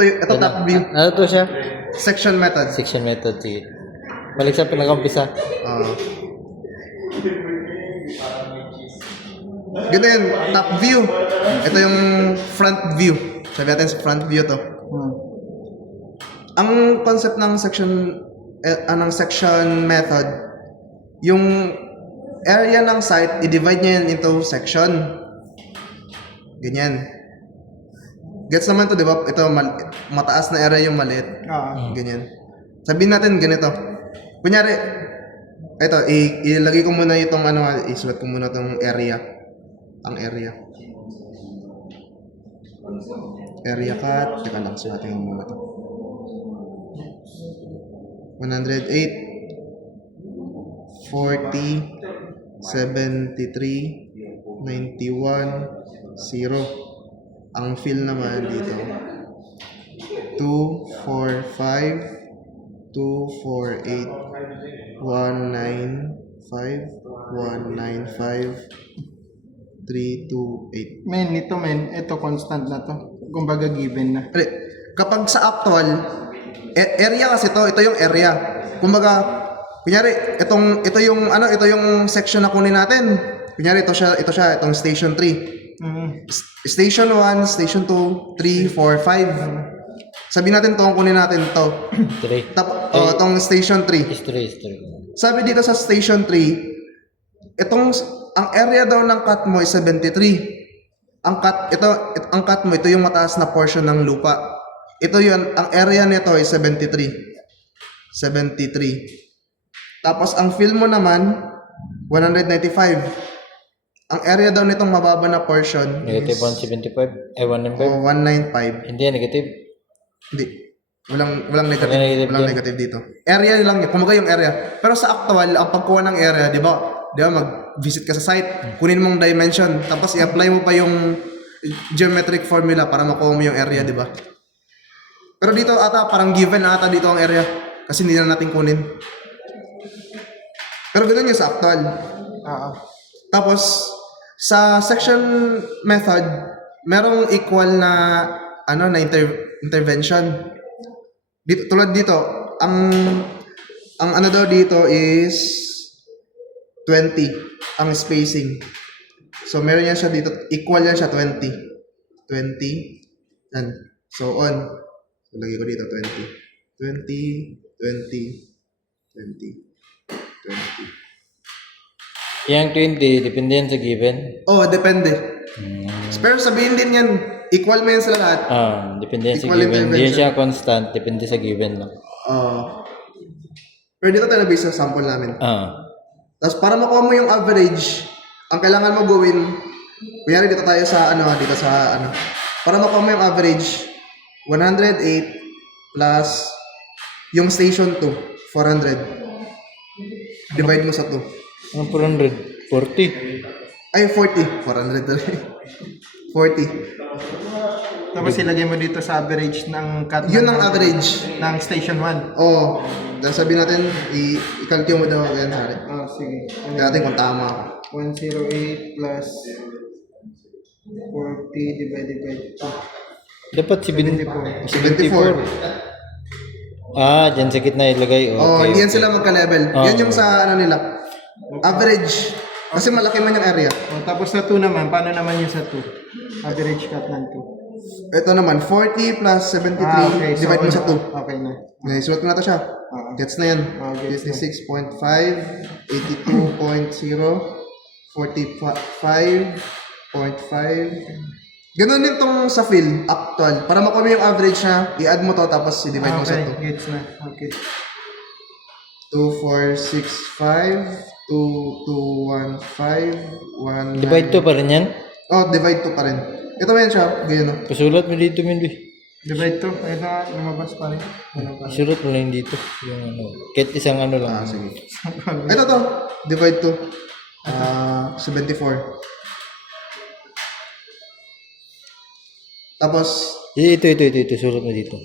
Ito top view. Ano to siya? Section method. Section method, sige. Balik sa pinaka-umpisa. Ganito yun, top view. Ito yung front view. Sabi natin sa front view to. Ang concept ng section method, yung area ng site, i-divide niya yan into section. Ganyan. Gets naman to, di ba? Ito, mataas na area yung maliit. Ganyan. Sabihin natin ganito. Kunyari, ito, ilagay ko muna itong isulat ko muna itong area. Ang area. Area cut. Teka lang, sunatin mo muna ito. 108, 40, 73, 91, 0. Ang fill naman dito 245, 248, 195, 195, 328. Ito constant na to. Kumbaga given na. Kapag sa actual area kasi ito yung area. Kumbaga, kunyari, ito yung section na kunin natin. Kunyari, ito siya, itong station 3. Station 1, station 2, 3, 4, 5. Sabihin natin itong kunin natin ito. 3. Itong station 3. History. Sabi dito sa station 3, ang area daw ng cut mo is 73. Ang cut mo, ito yung mataas na portion ng lupa. Ito yun, ang area nito ay 73. Tapos ang fill mo naman, 195. Ang area daw nitong mababa na portion Negative is 175. 195. 195. Hindi yan, negative. Hindi. Walang negative dito. Area lang yun. Kumbaga yung area. Pero sa actual, ang pagkuha ng area, di ba mag-visit ka sa site, kunin mong dimension, tapos i-apply mo pa yung geometric formula para makuha mo yung area, di ba? Pero dito ata, parang given ata dito ang area. Kasi hindi na natin kunin. Pero ganun yung sa actual. Tapos, sa section method, merong equal na intervention. Tulad dito, ang daw dito is 20 ang spacing. So meron yan siya dito, equal yan siya 20 and so on. So lagay ko dito 20 Yang 20, depende yan sa given. Depende. Pero sabihin din yan, equal mo yan sa lahat. Depende yan sa Equal given. Hindi intervention. siya constant, depende sa given lang. Pero dito tayo na-base sa sample namin. Tapos para makuha mo yung average, ang kailangan mo gawin, kunyari dito tayo sa para makuha mo yung average, 108 plus yung station 2, 400. Divide mo sa 2. Ang 400? 40? Ay, 40. 400 tuloy. 40. Tapos ilagay mo dito sa average ng cut. Yun ang average. Ng station 1. Dahil sabihin natin, i-calculate mo daw yan, Harry. Sige. Tignan natin kung tama. 108 plus 40 divided by 2. Dapat 74. Dyan sa gitna ilagay. Okay, Hindi yan sila magka-level. Yan yung sa nila. Average. Kasi malaki man yung area. Tapos sa 2 naman, paano naman yung sa 2? Average cut ng 2. Ito naman, 40 plus 73 Okay, so divide mo sa 2. Okay na. Sulat ko na ito siya. Gets na yan. Gets na. 56.5, 82.0, 45.5. Ganun din tong sa fill, actual. Para makuha mo yung average na, i-add mo to tapos i-divide mo sa 2. Gets na. Okay. 2465, 2215, 19. Divide to pa rin yan? Divide to pa rin. Ito ba yan siya? Ganyan. Pasulat mo dito, Mindy. Divide to. Ayun na, lumabas pa rin. Isulat mo lang dito. Yung kahit isang lang. Sige. Ito to. Divide to. 74. Tapos, Ito. Sulat mo dito.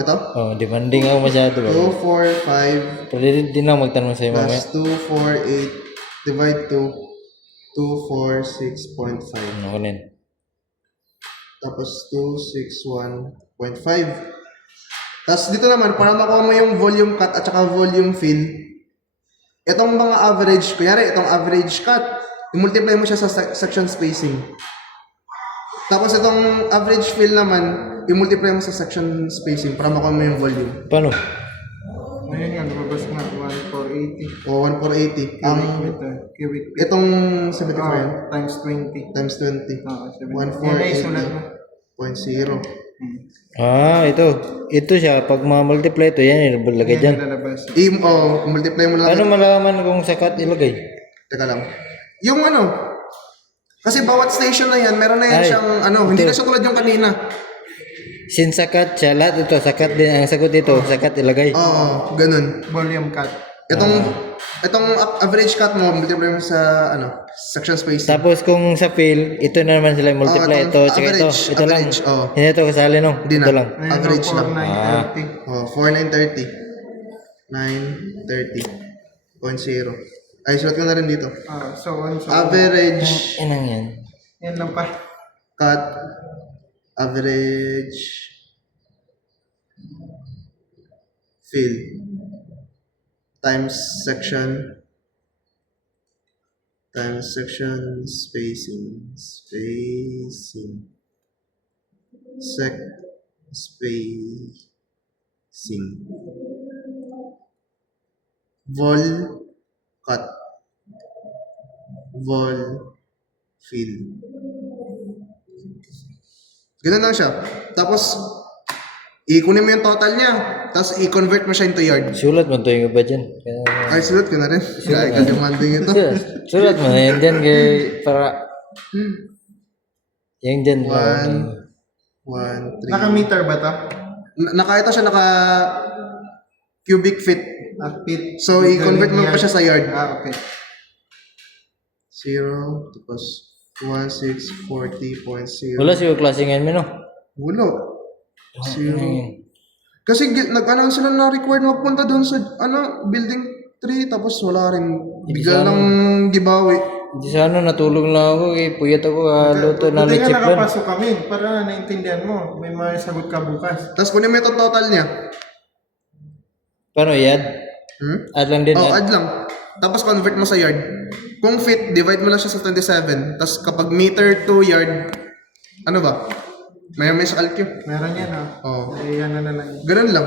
ito? Demanding ako masyado ba? 245 Pwede din lang magtanong sa'yo mamaya. plus 248 divide to 246.5. Ano ko nin? Tapos 261.5. Tapos dito naman, para makuha mo yung volume cut at saka volume fill, itong mga average, kunyari itong average cut, i-multiply mo siya sa section spacing. Tapos itong average fill naman, i-multiply mo sa section spacing para makuha mo yung volume. Paano? Ayun nga, lumabas nga, 1480 O 1480. Ang meter, cubic feet. itong 75 Times 20. times 20. 70. Yan ay sulat mo. 1480.0. Ah, ito. Ito siya. Pag ma-multiply ito, yan yung ilagay Yan dyan. yung lalabas. Multiply mo lang. Paano malaman kung sakat ilagay? Teka lang. Yung ano, kasi bawat station na yan, meron na yan Ay, siyang ano, hindi na siya tulad yung kanina. Sin sakat siya. Lahat ito. Sakat din. Ang sagot dito. Sakat ilagay. Oo, ganun. Volume cut. Itong average cut mo, multiply mo sa ano, section spacing. Tapos kung sa fill, ito na naman sila yung multiply. itong Ito, tsaka ito. average, Ito lang. average, oo. Hindi ito kasali no? Hindi na. Ito lang. Ayun, Average lang. 4930. 930. Ay, sulat ko na rin dito. So on, so Average Inang yan. yan lang pa. cut, average fill times section spacing spacing vol cut vol fill. Ganun lang siya. Tapos ikunin mo yung total niya, tapos i-convert mo siya into yard. Sulat mo ito yung iba dyan. Kaya, Ay, sulat ko na rin. Ay, kalimanding ito. sulat mo na yan dyan kay para yung dyan. 1, 3. Naka-meter ba to? Ito siya, naka cubic feet. Feet. So, i-convert mo pa siya sa yard. Okay. 0, tapos 1640.0. Wala siya klase ngayon mo no? Wala. Ano 0. yan? Kasi nag-announce sila na required magpunta doon sa building 3, tapos wala rin. Bigla lang gibawi. Hindi sana natulog lang ako eh. Puyat ako luto na Buti nga check lang. nakapasok kami para naintindihan mo. May masagot ka bukas. Tapos kunin mo yung total niya. Paano yan? Add lang din. Add lang. Tapos convert mo sa yard. Kung feet, divide mo lang siya sa 27. Tapos kapag meter to yard, ano ba? May sa calcu. Meron yan Oo. Eh, yan na lang. Ganun lang.